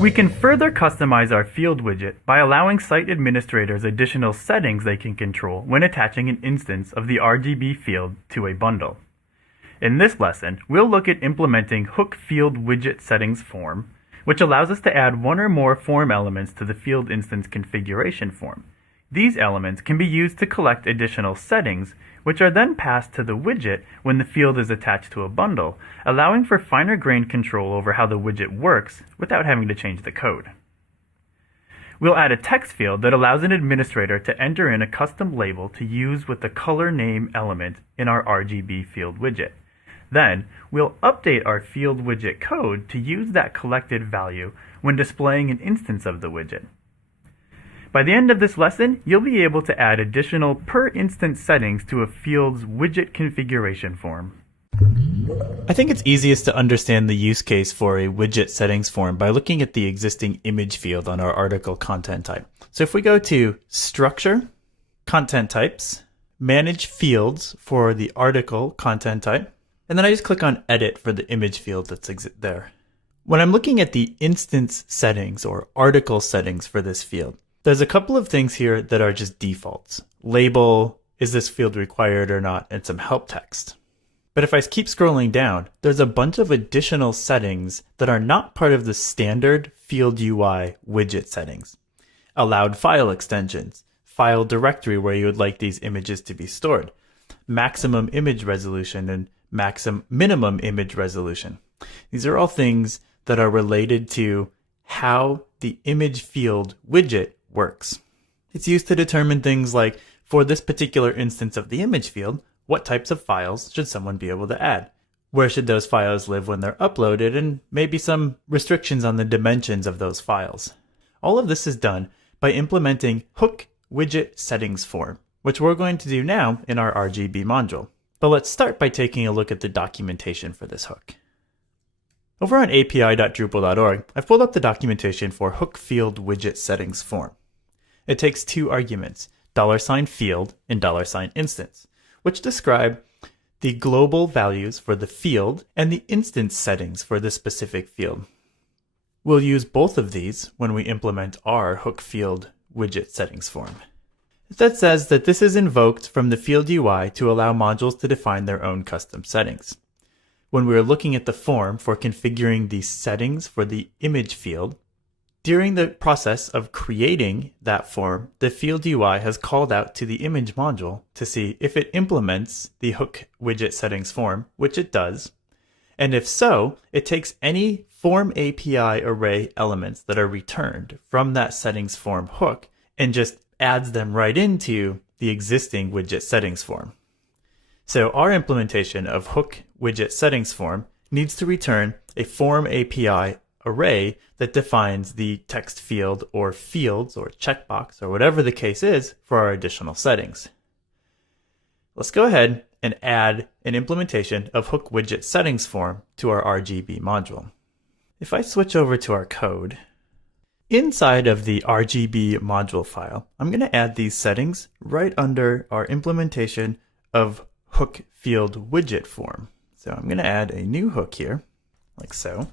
We can further customize our field widget by allowing site administrators additional settings they can control when attaching an instance of the RGB field to a bundle. In this lesson, we'll look at implementing Hook Field Widget Settings form, which allows us to add one or more form elements to the field instance configuration form. These elements can be used to collect additional settings, which are then passed to the widget when the field is attached to a bundle, allowing for finer-grained control over how the widget works without having to change the code. We'll add a text field that allows an administrator to enter in a custom label to use with the color name element in our RGB field widget. Then, we'll update our field widget code to use that collected value when displaying an instance of the widget. By the end of this lesson, you'll be able to add additional per-instance settings to a field's widget configuration form. I think it's easiest to understand the use case for a widget settings form by looking at the existing image field on our article content type. So if we go to Structure, Content Types, Manage Fields for the article content type, and then I just click on Edit for the image field that's there. When I'm looking at the instance settings or article settings for this field, there's a couple of things here that are just defaults. Label, is this field required or not, and some help text. But if I keep scrolling down, there's a bunch of additional settings that are not part of the standard Field UI widget settings. Allowed file extensions, file directory where you would like these images to be stored, maximum image resolution, and minimum image resolution. These are all things that are related to how the image field widget works. It's used to determine things like, for this particular instance of the image field, what types of files should someone be able to add? Where should those files live when they're uploaded? And maybe some restrictions on the dimensions of those files. All of this is done by implementing Hook Widget Settings form, which we're going to do now in our RGB module. But let's start by taking a look at the documentation for this hook. Over on api.drupal.org, I've pulled up the documentation for Hook Field Widget Settings form. It takes two arguments, $field and $instance, which describe the global values for the field and the instance settings for this specific field. We'll use both of these when we implement our Hook Field Widget Settings form. That says that this is invoked from the Field UI to allow modules to define their own custom settings. When we are looking at the form for configuring the settings for the image field, during the process of creating that form, the Field UI has called out to the image module to see if it implements the Hook Widget Settings form, which it does, and if so, it takes any Form API array elements that are returned from that settings form hook and just adds them right into the existing widget settings form. So our implementation of Hook Widget Settings form needs to return a Form API array that defines the text field or fields or checkbox or whatever the case is for our additional settings. Let's go ahead and add an implementation of Hook Widget Settings form to our RGB module. If I switch over to our code, inside of the RGB module file, I'm going to add these settings right under our implementation of Hook Field Widget form. So I'm going to add a new hook here, like so.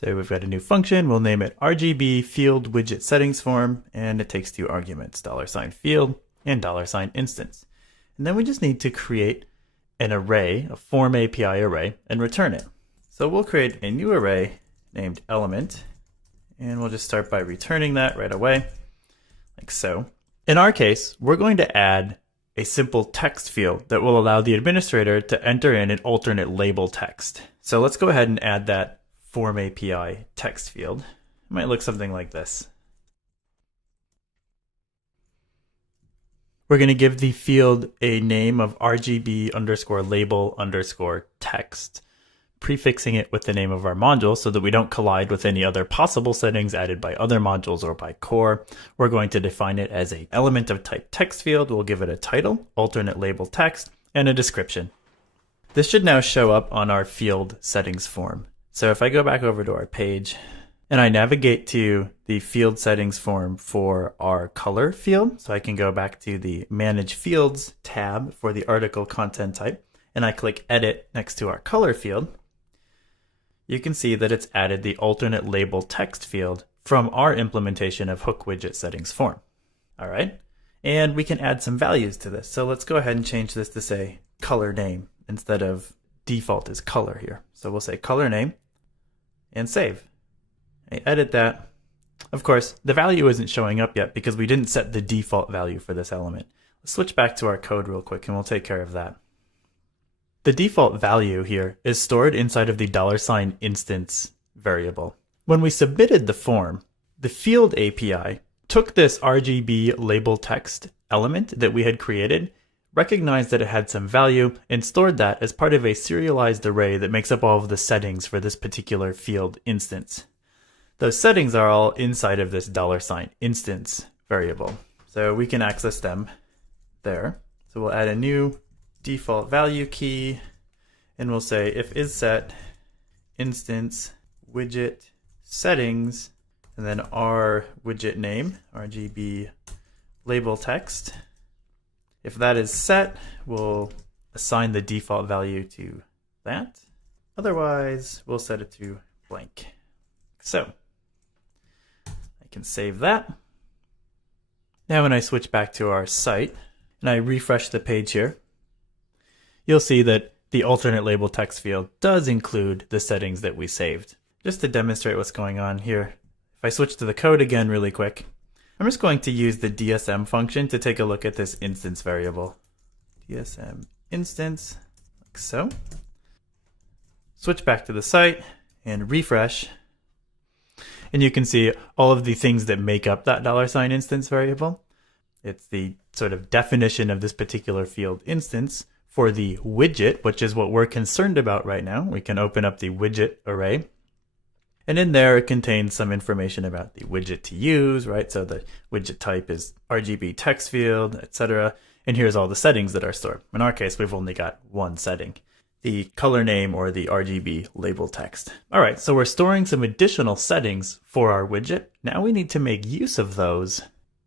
So we've got a new function. We'll name it RGB Field Widget Settings form, and it takes two arguments, $field and $instance. And then we just need to create an array, a Form API array, and return it. So we'll create a new array named element, and we'll just start by returning that right away, like so. In our case, we're going to add a simple text field that will allow the administrator to enter in an alternate label text. So let's go ahead and add that Form API text field. It might look something like this. We're going to give the field a name of RGB underscore label underscore text, prefixing it with the name of our module so that we don't collide with any other possible settings added by other modules or by core. We're going to define it as an element of type text field. We'll give it a title, alternate label text, and a description. This should now show up on our field settings form. So if I go back over to our page and I navigate to the field settings form for our color field, so I can go back to the Manage Fields tab for the article content type, and I click Edit next to our color field, you can see that it's added the alternate label text field from our implementation of hook widget settings form. All right, and we can add some values to this. So let's go ahead and change this to say color name instead of default is color here. So we'll say color name and save. I edit that. Of course, the value isn't showing up yet because we didn't set the default value for this element. Let's switch back to our code real quick and we'll take care of that. The default value here is stored inside of the $ instance variable. When we submitted the form, the field API took this RGB label text element that we had created, recognized that it had some value, and stored that as part of a serialized array that makes up all of the settings for this particular field instance. Those settings are all inside of this $ instance variable. So we can access them there. So we'll add a new default value key and we'll say if isSet instance widget settings and then our widget name, RGB label text. If that is set, we'll assign the default value to that. Otherwise, we'll set it to blank. So I can save that. Now when I switch back to our site and I refresh the page here, you'll see that the alternate label text field does include the settings that we saved. Just to demonstrate what's going on here, if I switch to the code again really quick, I'm just going to use the DSM function to take a look at this instance variable. DSM instance, like so. Switch back to the site and refresh. And you can see all of the things that make up that $ instance variable. It's the sort of definition of this particular field instance for the widget, which is what we're concerned about right now. We can open up the widget array. And in there, it contains some information about the widget to use, right? So the widget type is RGB text field, etc. And here's all the settings that are stored. In our case, we've only got one setting, the color name or the RGB label text. All right, so we're storing some additional settings for our widget. Now we need to make use of those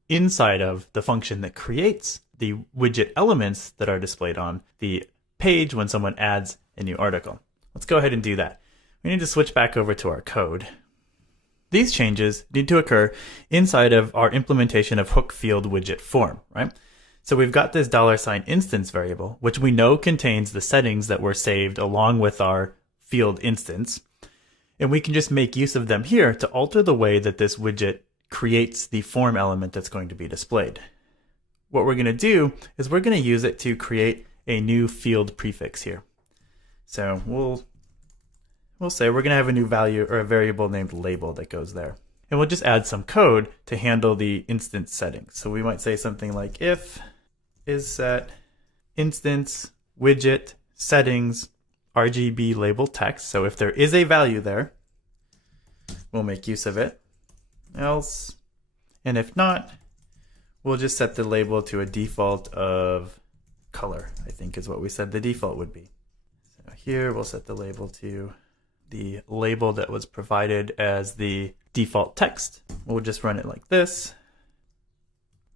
inside of the function that creates the widget elements that are displayed on the page when someone adds a new article. Let's go ahead and do that. We need to switch back over to our code. These changes need to occur inside of our implementation of hook field widget form, right? So we've got this $ instance variable, which we know contains the settings that were saved along with our field instance. And we can just make use of them here to alter the way that this widget creates the form element that's going to be displayed. What we're going to do is we're going to use it to create a new field prefix here. So we'll say we're going to have a new value or a variable named label that goes there. And we'll just add some code to handle the instance settings. So we might say something like if isSet instance widget settings RGB label text. So if there is a value there, we'll make use of it. Else, and if not, we'll just set the label to a default of color, I think is what we said the default would be. So here we'll set the label to the label that was provided as the default text. We'll just run it like this,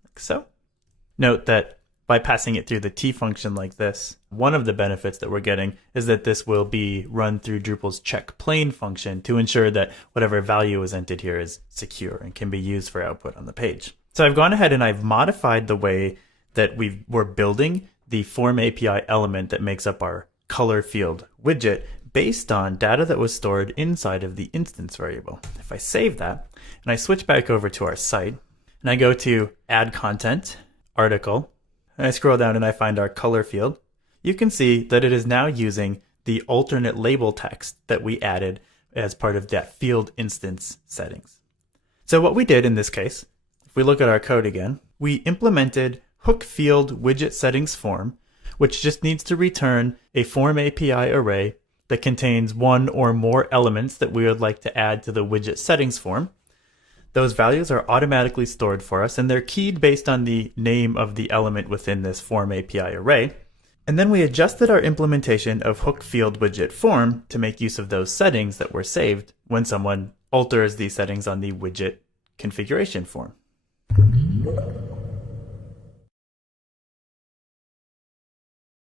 like so. Note that by passing it through the T function like this, one of the benefits that we're getting is that this will be run through Drupal's check plain function to ensure that whatever value is entered here is secure and can be used for output on the page. So I've gone ahead and I've modified the way that we're building the form API element that makes up our color field widget based on data that was stored inside of the instance variable. If I save that and I switch back over to our site and I go to add content, article, and I scroll down and I find our color field, you can see that it is now using the alternate label text that we added as part of that field instance settings. So what we did in this case, if we look at our code again, we implemented hook field widget settings form, which just needs to return a form API array that contains one or more elements that we would like to add to the widget settings form. Those values are automatically stored for us, and they're keyed based on the name of the element within this form API array. And then we adjusted our implementation of hook field widget form to make use of those settings that were saved when someone alters these settings on the widget configuration form.